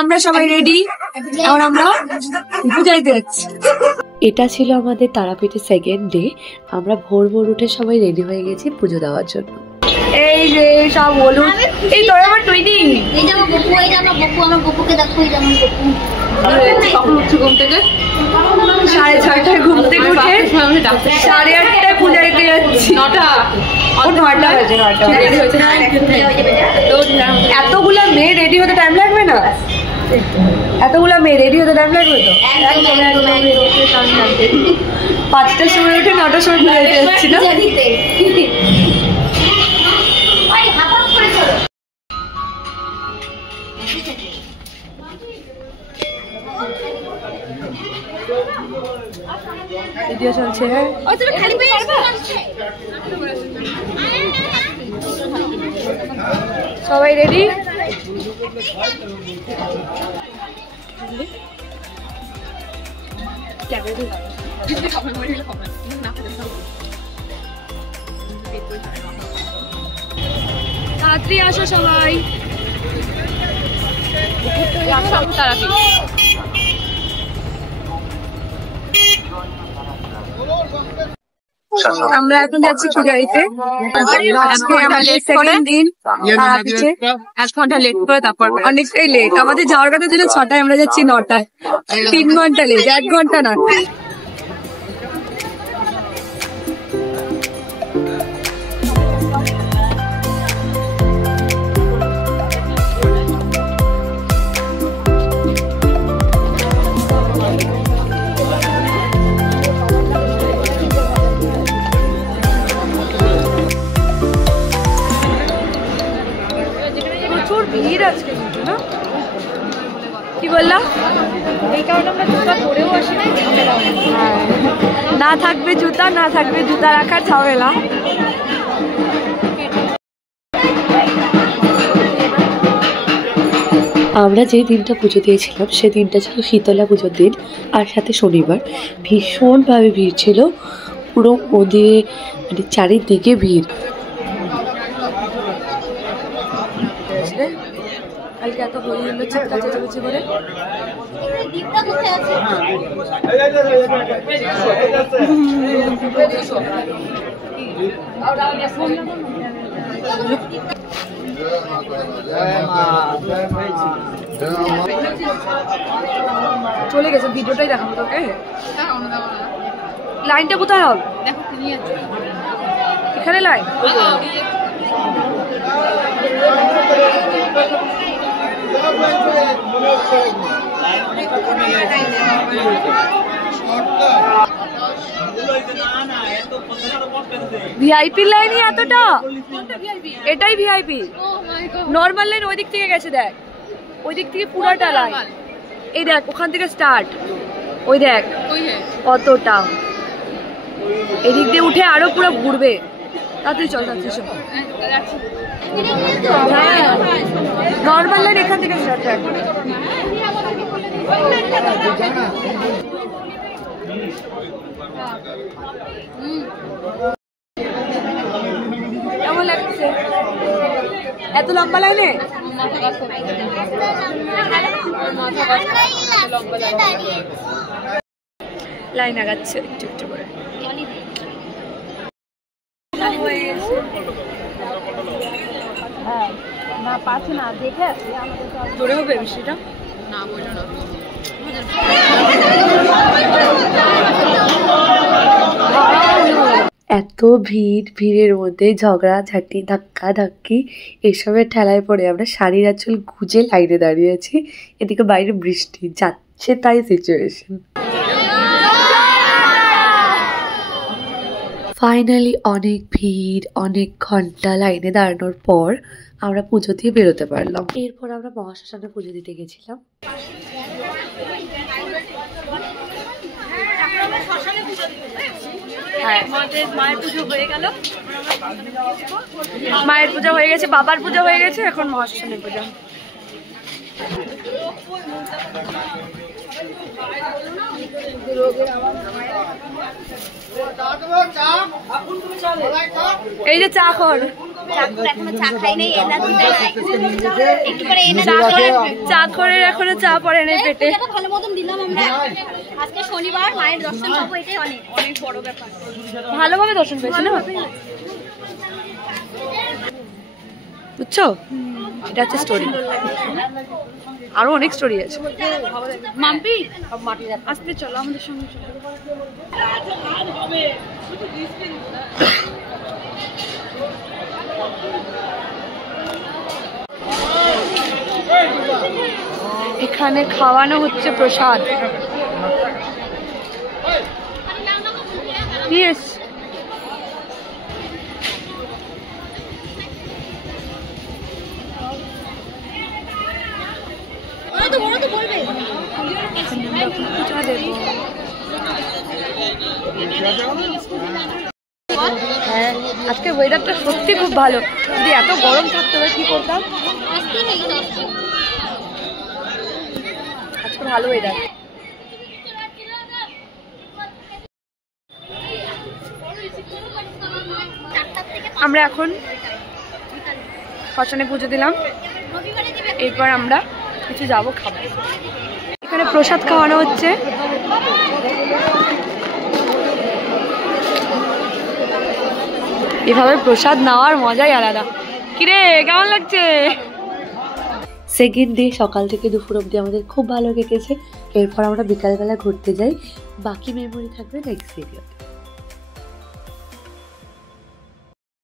আমরা সবাই রেডি, এখন আমরা পূজাইতে যাচ্ছি। এটা ছিল আমাদের তারাপীঠের সেকেন্ড ডে। আমরা ভোর ভোর উঠে সবাই রেডি হয়ে গেছি পুজো দেওয়ার জন্য। এই যে সব বলুন, এই তোর আমার টুইনিং, এই যে আমার বপু, এই যে আমার বপু, আমার বপুকে দেখো, এই যে আমার বপু। কখন উঠছো ঘুম থেকে? 6:30টায় ঘুম থেকে উঠে 8:30টায় পূজাইতে যাচ্ছি। 9টা বাজে। এতগুলা মেয়ে রেডি হতে টাইম লাগবে না? এতগুলা মেয়ে রেডি হতে টাইম লাগবে তো? 5টার সময় উঠে 9টার সময় পূজাইতে যাচ্ছি না? ভিডিও চলছে। সবাই রেডি? তাড়াতাড়ি আসো সবাই। আমরা এখন যাচ্ছি পূজাইতে। আজকে আমাদের সেকেন্ড দিন। 1 ঘন্টা লেট করে, তারপর অনেকটাই লেট। আমাদের যাওয়ার কথা ছিল 6টায়, আমরা যাচ্ছি 9টায়। 3 ঘন্টা লেট, 1 ঘন্টা না। ভিড় আজকে কিন্তু, না কি বললাম? এই কারণে আমরা জুতা পরেও আসি না। না থাকবে জুতা, না থাকবে জুতা রাখার ঝামেলা। আমরা যে দিনটা পুজো দিয়েছিলাম সে দিনটা ছিল শীতলা পুজোর দিন, আর সাথে শনিবার। ভীষণভাবে ভিড় ছিল, পুরো মন্দিরে মানে চারিদিকে ভিড়। কালকে এত হই হলো চিৎকার চেঁচামেচি করে। চলে গেছে, ভিডিওটাই দেখাবো তোকে। লাইনটা কোথায় হবে? এখানে লাইন। ভিআইপি লাইনই এতটা? এটাই ভিআইপি। নর্মাল লাইন ওই দিক থেকে গেছে, দেখ ওই দিক থেকে পুরোটা লাইন। এই দেখ ওখান থেকে স্টার্ট, ওই দেখ কতটা। এদিক দিয়ে উঠে আরো পুরো ঘুরবে। তাড়াতাড়ি চল, তাড়াতাড়ি চল। হ্যাঁ, নর্মাল লাইন এখান থেকে স্টার্ট। কেমন লাগছে এত লম্বা লাইনে? লাইন আগাচ্ছে একটু একটু করে। না পাচ্ছে না, দেখে জোরে হবে বৃষ্টিটা। না বললো না। এত ভিড়, ভিড়ের মধ্যে ঝগড়াঝাটি, ধাক্কা ধাক্কি এসবের ঠেলায় পড়ে আমরা শাড়ির আঁচল গুজে লাইনে দাঁড়িয়েছি। এদিকে বাইরে বৃষ্টি, যাচ্ছে তাই সিচুয়েশন। ফাইনালি অনেক ভিড়, অনেক ঘন্টা লাইনে দাঁড়ানোর পর আমরা পুজো দিয়ে বেরোতে পারলাম। এরপর আমরা মহাশ্মশানে পুজো দিতে গেছিলাম। মায়ের পুজো হয়ে গেল, মায়ের পূজা হয়ে গেছে, বাবার পূজা হয়ে গেছে, এখন মহাশ্মশানের পূজা। এই যে চা কর। এখনো চা খাই নাই, এনার্জিটা নাই। একটু করে চাকরের এখনো চা পড়ে নাই পেটে। ভালো মতন দিলাম আমরা। আজকে শনিবার, মায়ের দর্শন পাবো, এটাই অনেক অনেক বড় ব্যাপার। ভালোভাবে দর্শন পেয়েছি না, বুঝছো? এটা হচ্ছে স্টোরি, আরো অনেক স্টোরি আছে। মাম্পি আসতে চলো আমাদের সঙ্গে। এখানে খাওয়ানো হচ্ছে প্রসাদ। ইয়েস, হ্যাঁ আজকের ওয়েদারটা সত্যি খুব ভালো। যদি এত গরম থাকতো তবে কি করতাম। আজকে ভালো ওয়েদার। আমরা এখন শ্মশানে পুজো দিলাম, এরপর আমরা কিছু যাবো খাবো। এখানে প্রসাদ খাওয়ানো হচ্ছে। এভাবে প্রসাদ নেওয়ার মজাই আলাদা। কিরে কেমন লাগছে? সেকেন্ড ডে সকাল থেকে দুপুর অবধি আমাদের খুব ভালো কেটেছে। এরপর আমরা বিকালবেলা ঘুরতে যাই। বাকি মেমোরি থাকবে নেক্সট ভিডিওতে।